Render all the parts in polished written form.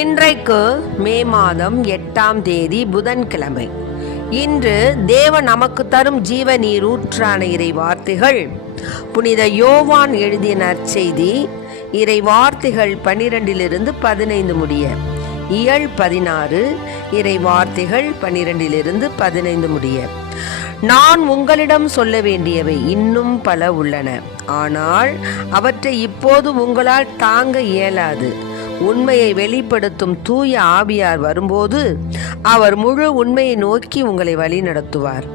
இன்றைக்கு மே மாதம் 8ஆம் தேதி புதன்கிழமை. இன்று தேவன் நமக்கு தரும் ஜீவ நீரூற்றான இறை வார்த்தைகள் புனித யோவான் எழுதிய நற்செய்தி இறை வார்த்தைகள் 12-15 முடிய, இயல் 16 இறை வார்த்தைகள் 12-15 முடிய. நான் உங்களிடம் சொல்ல வேண்டியவை இன்னும் பல உள்ளன, ஆனால் அவற்றை இப்போது உங்களால் தாங்க இயலாது. உண்மையை வெளிப்படுத்தும் தூய ஆவியார் வரும்போது அவர் முழு உண்மையை நோக்கி உங்களை வழி நடத்துவார்.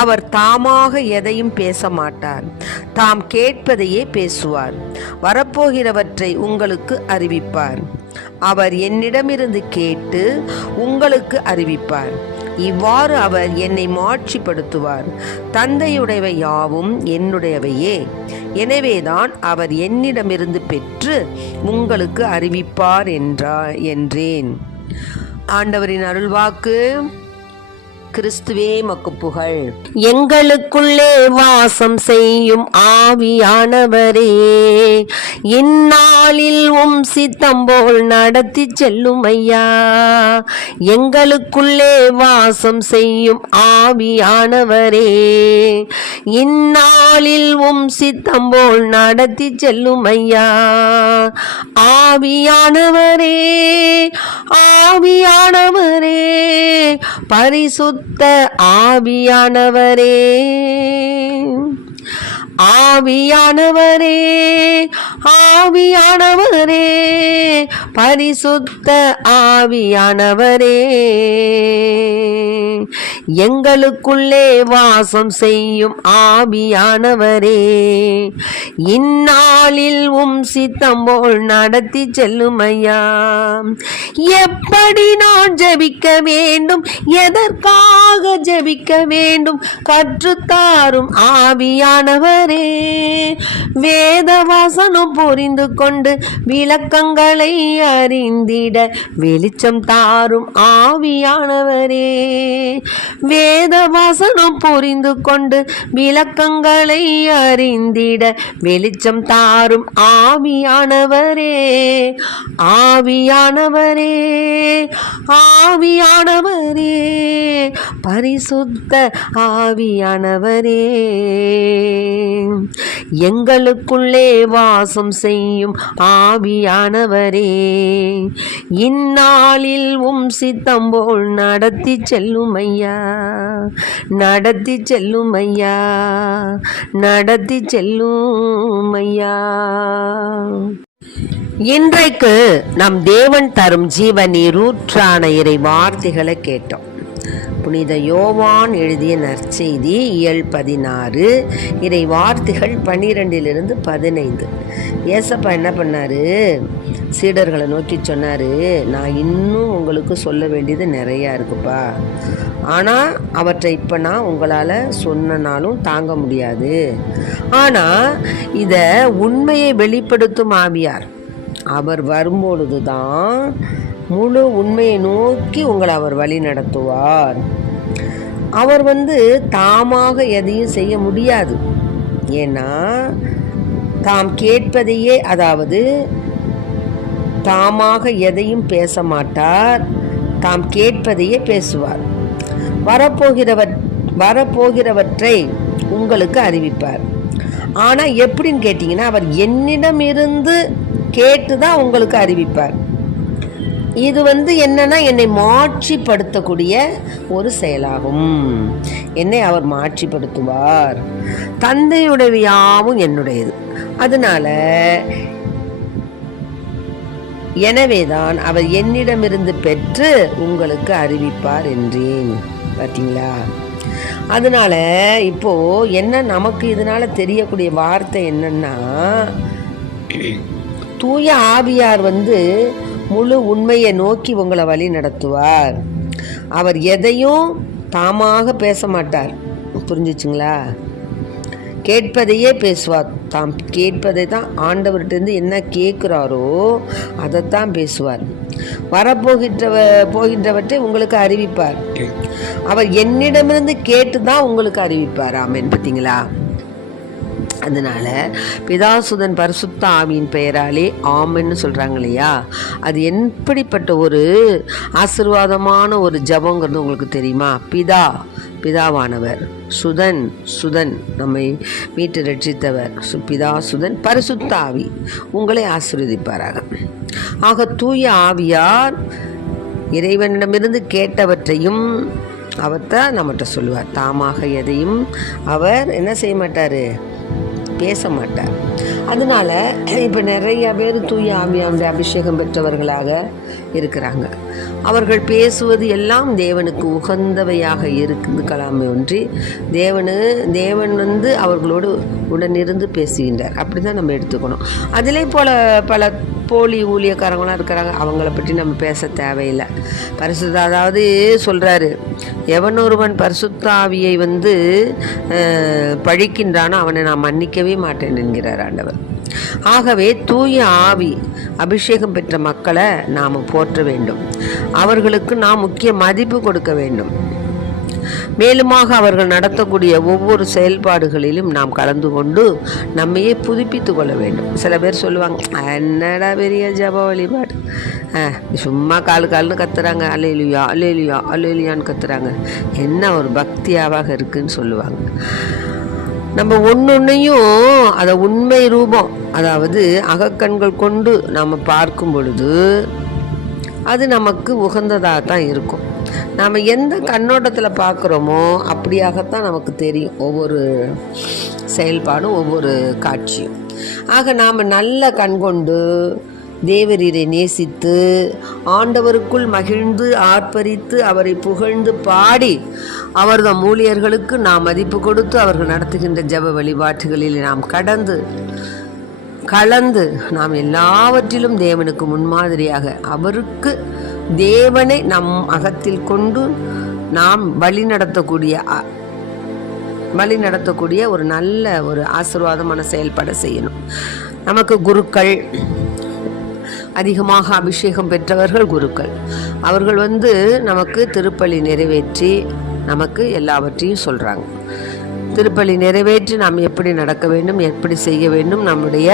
அவர் தாமாக எதையும் பேச மாட்டார், தாம் கேட்பதையே பேசுவார். வரப்போகிறவற்றை உங்களுக்கு அறிவிப்பார். அவர் என்னிடமிருந்து கேட்டு உங்களுக்கு அறிவிப்பார். இவ்வாறு அவர் என்னை மாட்சிப்படுத்துவார். தந்தையுடையவை யாவும் என்னுடையவையே. எனவேதான் அவர் என்னிடமிருந்து பெற்று உங்களுக்கு அறிவிப்பார் என்றேன். ஆண்டவரின் அருள்வாக்கு. கிறிஸ்துவே மக்கு புகழ். எங்களுக்குள்ளே வாசம் செய்யும் ஆவியானவரே, இந்நாளில் சித்தம் போல் நடத்தி செல்லும் ஐயா. எங்களுக்குள்ளே வாசம் செய்யும் ஆவியானவரே, இந்நாளில் சித்தம் போல் நடத்தி செல்லும் ஐயா. ஆவியானவரே, ஆவியானவரே, பரிசுத்த ஆவியானவரே, ஆவியானவரே, ஆவியானவரே, பரிசுத்த ஆவியானவரே, எங்களுக்குள்ளே வாசம் செய்யும் ஆவியானவரே, இந்நாளில் சித்தம் போல் நடத்தி செல்லும் ஐயா. எப்படி நான் ஜெபிக்க வேண்டும், எதற்காக ஜெபிக்க வேண்டும் கற்றுத்தாரும் ஆவியானவரே. வேத வசனம் புரிந்து கொண்டு விளக்கங்களை அறிந்திட வெளிச்சம் தாரும் ஆவியானவரே. வேத வசனம் புரிந்து கொண்டு விளக்கங்களை அறிந்திட வெளிச்சம் தாரும் ஆவியானவரே. ஆவியானவரே, ஆவியானவரே, பரிசுத்த ஆவியானவரே, எங்களுக்குள்ளே வாசம் செய்யும் ஆவியானவரே, இந்நாளில் சித்தம் போல் நடத்தி செல்லும் ஐயா. நடத்தி செல்லும் ஐயா, நடத்தி செல்லும் ஐயா. இன்றைக்கு நம் தேவன் தரும் ஜீவ நீரூற்றான இறை வார்த்தைகளை கேட்டோம். புனித யோவான் எழுதிய நற்செய்தி இயல் 16 இறை வார்த்தைகள் 12-15. ஏசப்பா என்ன பண்ணாரு, சீடர்களை நோக்கி சொன்னாரு, நான் இன்னும் உங்களுக்கு சொல்ல வேண்டியது நிறையா இருக்குப்பா, ஆனால் அவற்றை இப்போ நான் உங்களால் சொன்னாலும் தாங்க முடியாது. ஆனால் இதை உண்மையை வெளிப்படுத்தும் ஆவியார் அவர் வரும்பொழுது தான் முழு உண்மையை நோக்கி உங்களை அவர் வழி நடத்துவார். அவர் தாமாக எதையும் செய்ய முடியாது. ஏன்னா தாம் கேட்பதையே, அதாவது தாமாக எதையும் பேச மாட்டார், தாம் கேட்பதையே பேசுவார். வரப்போகிறவற்றை உங்களுக்கு அறிவிப்பார். ஆனால் எப்படின்னு கேட்டிங்கன்னா, அவர் என்னிடமிருந்து கேட்டு தான் உங்களுக்கு அறிவிப்பார். இது என்னன்னா, என்னை மாட்சிப்படுத்தக்கூடிய ஒரு செயலாகும். என்னை அவர் மாட்சிப்படுத்துவார். தந்தையுடைய யாவும் என்னுடையது. அதனால எனவேதான் அவர் என்னிடமிருந்து பெற்று உங்களுக்கு அறிவிப்பார் என்றேன். பார்த்தீங்களா? அதனால இப்போ என்ன நமக்கு இதனால தெரியக்கூடிய வார்த்தை என்னன்னா, தூய ஆவியார் முழு உண்மையை நோக்கி உங்களை வழி நடத்துவார். அவர் எதையும் தாமாக பேச மாட்டார். புரிஞ்சிச்சுங்களா? கேட்பதையே பேசுவார். தாம் கேட்பதை தான், ஆண்டவர்கிட்டருந்து என்ன கேட்குறாரோ அதைத்தான் பேசுவார். போகின்றவற்றை உங்களுக்கு அறிவிப்பார். அவர் என்னிடமிருந்து கேட்டு தான் உங்களுக்கு அறிவிப்பார். ஆமென். பார்த்தீங்களா? அதனால் பிதாசுதன் பரிசுத்த ஆவியின் பெயராலே ஆமென்னு சொல்கிறாங்க இல்லையா, அது எப்படிப்பட்ட ஒரு ஆசீர்வாதமான ஒரு ஜபங்கிறது உங்களுக்கு தெரியுமா? பிதாவானவர், சுதன் நம்மை மீட்டு ரட்சித்தவர், பிதாசுதன் பரிசுத்த ஆவி உங்களை ஆசீர்வதிப்பாராக. ஆக தூய ஆவியார் இறைவனிடமிருந்து கேட்டவற்றையும் அவர்தான் நம்மகிட்ட சொல்லுவார். தாமாக எதையும் அவர் என்ன செய்ய மாட்டார், பேச மாட்டார். அதனால இப்போ நிறைய பேர் தூய ஆவியானுடைய அபிஷேகம் பெற்றவர்களாக இருக்கிறாங்க. அவர்கள் பேசுவது எல்லாம் தேவனுக்கு உகந்தவையாக இருக்கலாமே ஒன்றி தேவன் அவர்களோடு உடனிருந்து பேசுகின்றார். அப்படி தான் நம்ம எடுத்துக்கணும். அதிலே போல பல போலி ஊழியக்காரங்களாம் இருக்கிறாங்க, அவங்கள பற்றி நம்ம பேச தேவையில்லை. அதாவது சொல்கிறாரு, எவனொருவன் பரிசுத்த ஆவியை பழிக்கின்றானோ அவனை நான் மன்னிக்கவே மாட்டேன் என்கிறார் ஆண்டவர். ஆகவே தூய ஆவி அபிஷேகம் பெற்ற மக்களை நாம் போற்ற வேண்டும். அவர்களுக்கு நாம் முக்கிய மதிப்பு கொடுக்க வேண்டும். மேலுமாக அவர்கள் நடத்தக்கூடிய ஒவ்வொரு செயல்பாடுகளிலும் நாம் கலந்து கொண்டு நம்மையே புதுப்பித்து கொள்ள வேண்டும். சில பேர் சொல்லுவாங்க, என்னடா பெரிய ஜப வழிபாடு, சும்மா கால்னு கத்துறாங்க, அல்லேலூயா அல்லேலூயா அல்லேலூயான்னு கத்துறாங்க, என்ன ஒரு பக்தியாவாக இருக்குன்னு சொல்லுவாங்க. நம்ம ஒன்னொன்னையும் அதை உண்மை ரூபம், அதாவது அகக்கண்கள் கொண்டு நாம் பார்க்கும் பொழுது அது நமக்கு உகந்ததாக தான் இருக்கும். நாம் எந்த கண்ணோட்டத்தில் பார்க்குறோமோ அப்படியாகத்தான் நமக்கு தெரியும் ஒவ்வொரு செயல்பாடும், ஒவ்வொரு காட்சியும். ஆக நாம் நல்ல கண்கொண்டு தேவரீரை நேசித்து ஆண்டவருக்குள் மகிழ்ந்து ஆர்ப்பரித்து அவரை புகழ்ந்து பாடி அவரது ஊழியர்களுக்கு நாம் மதிப்பு கொடுத்து அவர்கள் நடத்துகின்ற ஜெப வழிபாட்டுகளில் நாம் கலந்து நாம் எல்லாவற்றிலும் தேவனுக்கு முன்மாதிரியாக அவருக்கு தேவனை நம் அகத்தில் கொண்டு நாம் வழி நடத்தக்கூடிய ஒரு நல்ல ஒரு ஆசீர்வாதமான செயல்பட செய்யணும். நமக்கு குருக்கள், அதிகமாக அபிஷேகம் பெற்றவர்கள் குருக்கள், அவர்கள் நமக்கு திருப்பலி நிறைவேற்றி நமக்கு எல்லாவற்றையும் சொல்கிறாங்க. திருப்பலி நிறைவேற்றி நாம் எப்படி நடக்க வேண்டும், எப்படி செய்ய வேண்டும், நம்முடைய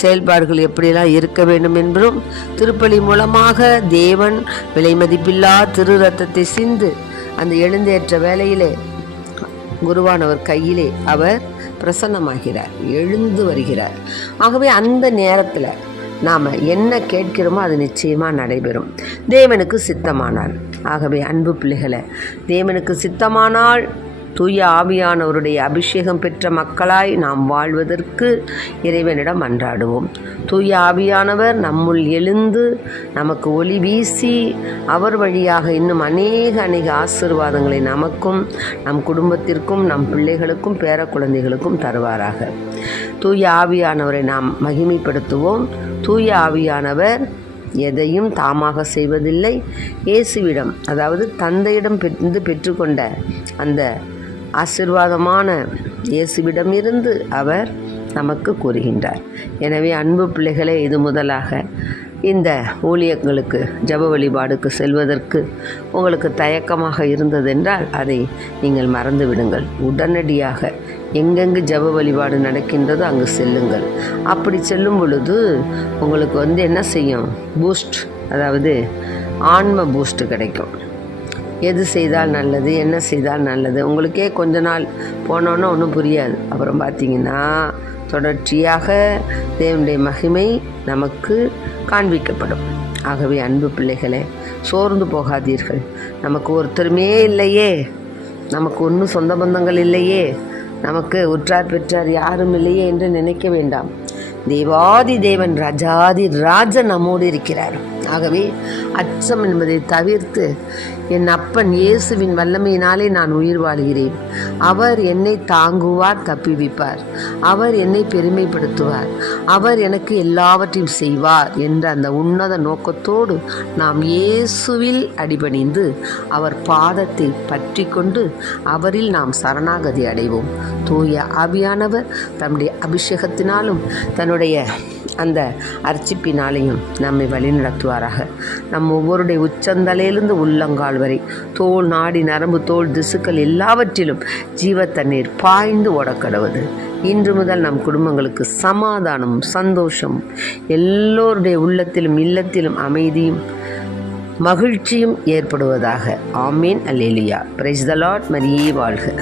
செயல்பாடுகள் எப்படியெல்லாம் இருக்க வேண்டும் என்பதும், திருப்பலி மூலமாக தேவன் விலை மதிப்பில்லா திரு ரத்தத்தை சிந்து அந்த எழுந்தேற்ற வேளையிலே குருவானவர் கையிலே அவர் பிரசன்னமாகிறார், எழுந்து வருகிறார். ஆகவே அந்த நேரத்தில் நாம் என்ன கேட்கிறோமோ அது நிச்சயமாக நடைபெறும், தேவனுக்கு சித்தமானால். ஆகவே அன்பு பிள்ளைகளை, தேவனுக்கு சித்தமானால் தூய ஆவியானவருடைய அபிஷேகம் பெற்ற மக்களாய் நாம் வாழ்வதற்கு இறைவனிடம் மன்றாடுவோம். தூய ஆவியானவர் நம்முள் எழுந்து நமக்கு ஒளி வீசி அவர் வழியாக இன்னும் அநேக ஆசீர்வாதங்களை நமக்கும் நம் குடும்பத்திற்கும் நம் பிள்ளைகளுக்கும் பேர குழந்தைகளுக்கும் தருவாராக. தூய ஆவியானவரை நாம் மகிமைப்படுத்துவோம். தூய ஆவியானவர் எதையும் தாமாக செய்வதில்லை. இயேசுவிடம், அதாவது தந்தையிடம் பெற்றுக்கொண்ட அந்த ஆசீர்வாதமான இயேசுவிடம் இருந்து அவர் நமக்கு கூறுகின்றார். எனவே அன்பு பிள்ளைகளே, இது முதலாக இந்த ஊழியங்களுக்கு ஜெப வழிபாடுக்கு செல்வதற்கு உங்களுக்கு தயக்கமாக இருந்ததென்றால் அதை நீங்கள் மறந்து விடுங்கள். உடனடியாக எங்கெங்கு ஜெப வழிபாடு நடக்கின்றதோ அங்கு செல்லுங்கள். அப்படி செல்லும் பொழுது உங்களுக்கு என்ன செய்யும், பூஸ்ட், அதாவது ஆன்ம பூஸ்ட் கிடைக்கும். எது செய்தால் நல்லது, என்ன செய்தால் நல்லது, உங்களுக்கே கொஞ்ச நாள் போனோன்னா ஒன்றும் புரியாது. அப்புறம் பார்த்திங்கன்னா தொடர்ச்சியாக தேவனுடைய மகிமை நமக்கு காண்பிக்கப்படும். ஆகவே அன்பு பிள்ளைகளே, சோர்ந்து போகாதீர்கள். நமக்கு ஒருத்தருமே இல்லையே, நமக்கு ஒன்றும் சொந்த பந்தங்கள் இல்லையே, நமக்கு உற்றார் பெற்றார் யாரும் இல்லையே என்று நினைக்க வேண்டாம். தேவாதி தேவன் ராஜாதி ராஜன் நம்மோடு இருக்கிறார். ஆகவே அச்சம் என்பதை தவிர்த்து, என் அப்பன் இயேசுவின் வல்லமையினாலே நான் உயிர் வாழ்கிறேன், அவர் என்னை தாங்குவார், தப்பிவிப்பார், அவர் என்னை பெருமைப்படுத்துவார், அவர் எனக்கு எல்லாவற்றையும் செய்வார் என்ற அந்த உன்னத நோக்கத்தோடு நாம் இயேசுவில் அடிபணிந்து அவர் பாதத்தை பற்றி கொண்டு அவரில் நாம் சரணாகதி அடைவோம். தூய ஆவியானவர் தன்னுடைய அபிஷேகத்தினாலும் தன்னுடைய அந்த அர்ச்சிப்பினாலையும் நம்மை வழிநடத்துவாராக. நம் ஒவ்வொருடைய உச்சந்தலையிலிருந்து உள்ளங்கால் வரை தோல், நாடி, நரம்பு, தோல், திசுக்கள் எல்லாவற்றிலும் ஜீவ தண்ணீர் பாய்ந்து ஓடக்கடவுது. இன்று முதல் நம் குடும்பங்களுக்கு சமாதானம், சந்தோஷம், எல்லோருடைய உள்ளத்திலும் இல்லத்திலும் அமைதியும் மகிழ்ச்சியும் ஏற்படுவதாக. ஆமீன். அல்லேலூயா. Praise the lord. மரியே வாழ்க.